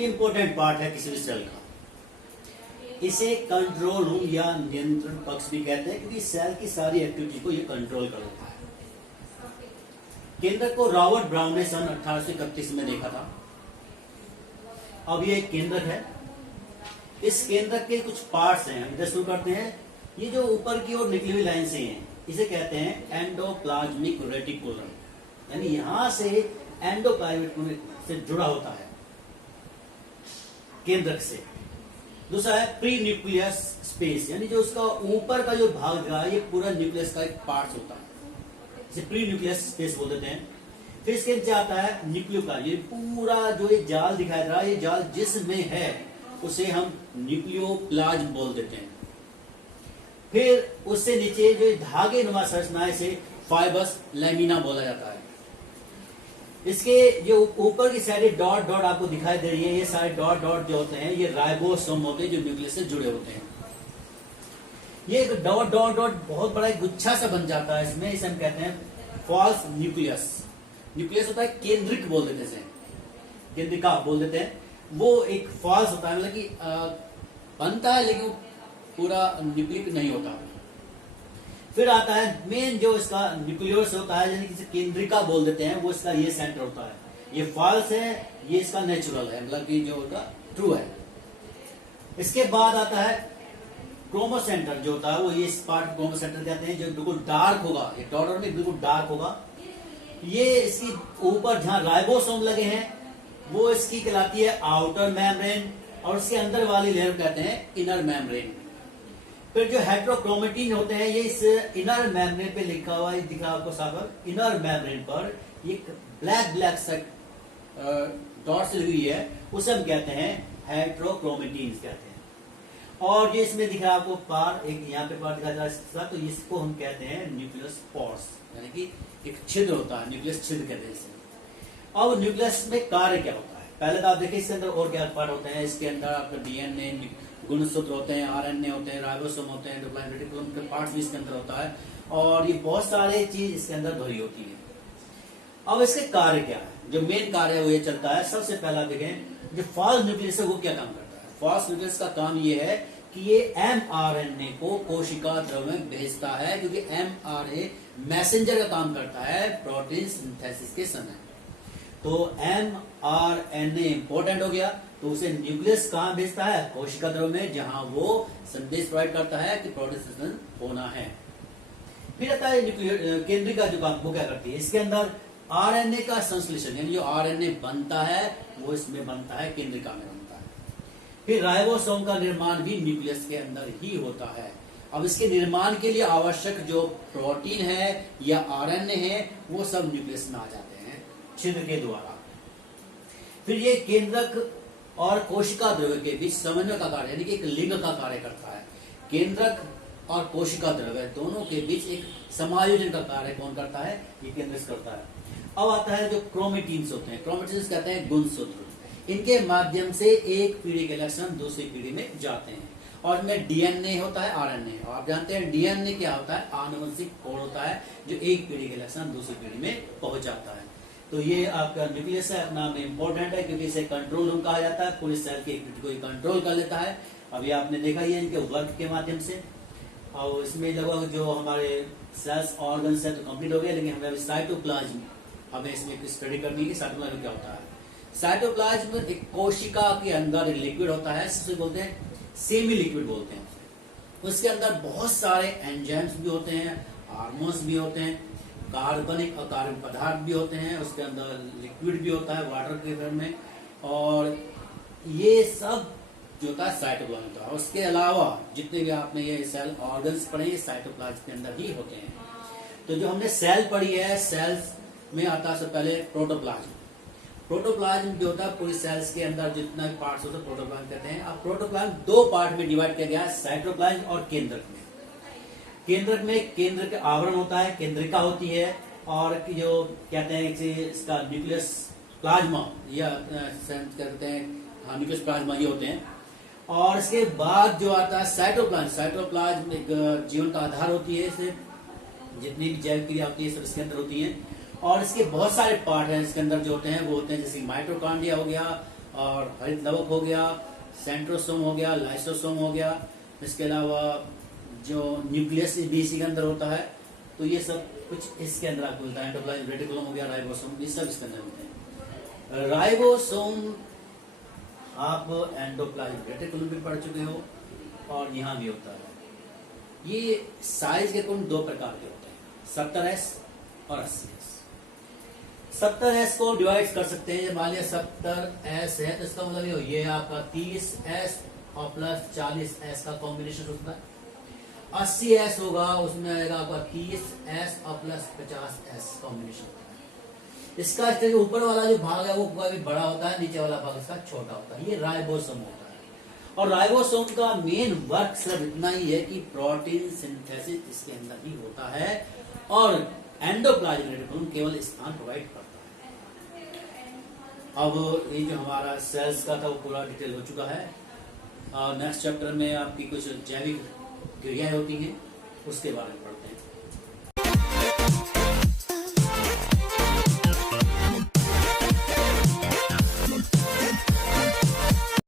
ये important part है किसी भी सेल का। इसे कंट्रोल रूम या नियंत्रण कक्ष भी कहते हैं, क्योंकि सेल की सारी एक्टिविटी को ये कंट्रोल करता है। केंद्रक को रॉबर्ट ब्राउन ने सन 1831 में देखा था। अब ये एक केंद्रक है। इस केंद्रक के कुछ पार्ट्स हैं, हम इधर शुरू करते हैं। ये जो ऊपर की ओर निकली हुई लाइन से हैं, इसे कहते हैं एंडोप्लाज्मिक रेटिकुलम, यानी यहां से एंडोप्लाज्मिक से जुड़ा होता है केंद्रक से। दूसरा है प्री न्यूक्लियस स्पेस, यानी जो उसका ऊपर का जो भाग दिख रहा है ये पूरा न्यूक्लियस का एक पार्ट होता है, इसे प्री न्यूक्लियस स्पेस बोल देते हैं। फिर इसके नीचे आता है न्यूक्लियोप्लाज्म, ये पूरा जो ये जाल दिखाई दे रहा है, ये जाल जिसमें है उसे हम न्यूक्लियोप्लाज्म बोल देते हैं। फिर उससे नीचे जो धागे नुमा संरचना है इसे फाइबर्स लैमिना बोला जाता है। इसके जो ऊपर की साइड डॉट डॉट आपको दिखाई दे रही है, ये सारे डॉट डॉट जो होते हैं ये राइबोसोम होते हैं जो न्यूक्लियस से जुड़े होते हैं। ये एक डॉट डॉट डॉट बहुत बड़ा एक गुच्छा सा बन जाता है इसमें, इसे हम कहते हैं फॉल्स न्यूक्लियस। न्यूक्लियस होता है केंद्रिक बोल देते हैं, केंद्रिका बोल देते हैं। वो एक फॉल्स होता है, मतलब कि बनता है लेकिन पूरा न्यूक्लिक नहीं होता। फिर आता है मेन जो इसका न्यूक्लियस होता है, यानी कि केंद्रिका बोल देते हैं, वो इसका ये सेंटर होता है। ये फॉल्स है, ये इसका नेचुरल है, मतलब कि जो होता ट्रू है। इसके बाद आता है क्रोमोसेंटर जो होता है, वो ये इस पार्ट क्रोमोसेंटर कहते हैं, जो बिल्कुल डार्क होगा, ये डॉटर में बिल्कुल डार्क होगा। ये इसकी ऊपर जहां राइबोसोम लगे हैं वो इसकी कहलाती है आउटर मेम्ब्रेन, और इसके अंदर वाली लेयर कहते हैं इनर मेम्ब्रेन। फिर जो हेट्रोक्रोमेटिन होते हैं ये इस इनर मेम्ब्रेन पे लिखा हुआ है, दिख रहा है आपको साफ, इनर मेम्ब्रेन पर ये ब्लैक ब्लैक डॉट से लगी हुई है, उसे हम कहते हैं हेट्रोक्रोमेटिन कहते हैं। और ये इसमें दिख रहा है आपको पार, एक यहाँ पे पार दिखा जा रहा है, तो इसको हम कहते हैं न्यूक्लियस पोर्स, यानी कि एक छिद्र होता है, न्यूक्लियस छिद्र कहते हैं इसे। अब न्यूक्लियस में कार्य क्या होता है, पहले तो आप देखिए इसके अंदर और क्या पार्ट होते हैं। इसके अंदर आपका डीएनए, गुणसूत्र होते हैं, आरएनए होते हैं, राइबोसोम होते हैं, एंडोप्लाज्मिक रेटिकुलम के पार्ट्स भी इसके अंदर होता है, और ये बहुत सारे चीज इसके अंदर भरी होती है। अब इसके कार्य क्या है, जो मेन कार्य है वो ये चलता है। सबसे पहला देखें जो फॉल्स न्यूक्लियस है वो क्या काम करता है। फॉल्स न्यूक्लियस का काम ये है कि ये एमआरएनए को कोशिका द्रव में भेजता है, क्योंकि एमआरए मैसेंजर का काम करता है प्रोटीन सिंथेसिस के समय। तो एमआरएनए इंपॉर्टेंट हो गया, तो उसे न्यूक्लियस कहां भेजता है, कोशिका द्रव में, जहां वो संदेश प्रोवाइड करता है कि प्रोटीन सिंथेसिस होना है। फिर आता है केंद्रिका जो काम वो क्या करती है, इसके अंदर आरएनए का संश्लेषण, यानी जो आरएनए बनता है वो इसमें बनता है, केंद्रिका में बनता है। फिर राइबोसोम का निर्माण भी न्यूक्लियस के अंदर ही होता है। अब इसके निर्माण के लिए आवश्यक जो प्रोटीन है या आरएनए है वो सब न्यूक्लियस में आ जाते हैं छिद्र के द्वारा। फिर ये केंद्रक और कोशिका द्रव्य के बीच समन्वय का कार्य, यानी कि एक लिंग का कार्य करता है। केंद्रक और कोशिका द्रव्य दोनों के बीच एक समायोजन का कार्य कौन करता है, ये केंद्रक करता है। अब आता है जो क्रोमेटिन्स होते हैं, क्रोमेटिन्स कहते हैं गुणसूत्र। इनके माध्यम से एक पीढ़ी के लक्षण दूसरी पीढ़ी में जाते हैं, और इनमें डीएनए होता है, आरएनए। और आप जानते हैं डीएनए क्या होता है, आनुवंशिक कोड होता है जो एक पीढ़ी के लक्षण दूसरी पीढ़ी में पहुंच जाता है। तो ये आपका न्यूक्लियस है, अपना में इंपॉर्टेंट है, क्योंकि इसे कंट्रोल रूम कहा जाता है, पूरी सेल की एक्टिविटी को कंट्रोल कर लेता है। अभी आपने देखा ही है इनके वर्क के माध्यम से। और इसमें लगभग जो हमारे सेल्स ऑर्गन्स है तो कंप्लीट हो गया, लेकिन हमें अभी साइटोप्लाज्म, हमें इसमें स्टडी करनी है कि साइटोप्लाज्म क्या होता है। साइटोप्लाज्म एक कोशिका के अंदर एक लिक्विड होता है, जिसे बोलते हैं सेमी लिक्विड बोलते हैं। उसके अंदर बहुत सारे एंजाइम्स भी होते हैं, हार्मोन्स भी होते हैं, कार्बनिक और कार्बन पदार्थ भी होते हैं, उसके अंदर लिक्विड भी होता है वाटर के फॉर्म में, और ये सब जो होता है साइटोप्लाज्म होता है। उसके अलावा जितने भी आपने ये सेल ऑर्गन्स पढ़े ये साइटोप्लाज्म के अंदर ही होते हैं। तो जो हमने सेल पढ़ी है, सेल्स में आता है सबसे पहले प्रोटोप्लाज्म। प्रोटोप्लाज्म जो होता है पूरी सेल्स के अंदर जितना भी पार्ट्स होते हैं प्रोटोप्लाज्म कहते हैं। अब प्रोटोप्लाज्म दो पार्ट में डिवाइड किया गया है, साइटोप्लाज्म और केंद्रक में। केंद्रक में केंद्र का आवरण होता है, केंद्रिका होती है, और जो कहते हैं इसका न्यूक्लियस प्लाज्मा या कहते हैं न्यूक्लियस प्लाज्मा ये होते हैं। और इसके बाद जो आता है साइटोप्लाज्म, साइटोप्लाज्म एक जीवन का आधार होती है, इसे जितनी भी जैव क्रिया होती है सब इसके अंदर होती है। और इसके बहुत सारे पार्ट हैं इसके अंदर जो होते हैं, वो होते हैं जैसे माइटोकॉन्ड्रिया हो गया, और हरित लवक हो गया, सेंट्रोसोम हो गया, लाइसोसोम हो गया, इसके अलावा जो न्यूक्लियस भी इसी के अंदर होता है। तो ये सब कुछ इसके अंदर आपको मिलता है। एंडोप्लाज्मिक रेटिकुलम हो गया, राइबोसोम, ये सब इसके अंदर मिलते हैं। राइबोसोम आप एंडोप्लाज्मिक रेटिकुलम भी पढ़ चुके हो और यहाँ भी होता है। ये साइज के कुल 2 प्रकार के होते हैं, 70S और 80S। 70S को डिवाइड कर सकते हैं। मान लिया 70S है तो इसका मतलब ये आपका 30S और प्लस 40S का कॉम्बिनेशन होता है। 80S होगा, उसमें आएगा आपका 30S और प्लस 50S कॉम्बिनेशन होता है। इसका ऊपर वाला जो भाग है वो काफी बड़ा होता है, नीचे वाला भाग इसका छोटा होता है। ये राइबोसोम होता है। और राइबोसोम का मेन वर्क सिर्फ इतना ही है कि प्रोटीन सिंथेसिस इसके अंदर ही होता है और एंडोप्लाज्मिक रेटिकुलम केवल स्थान प्रोवाइड करता है। अब ये जो हमारा सेल्स का था वो पूरा डिटेल हो चुका है। और नेक्स्ट चैप्टर में आपकी कुछ जैविक क्रियाएं होती हैं, उसके बारे में पढ़ते हैं।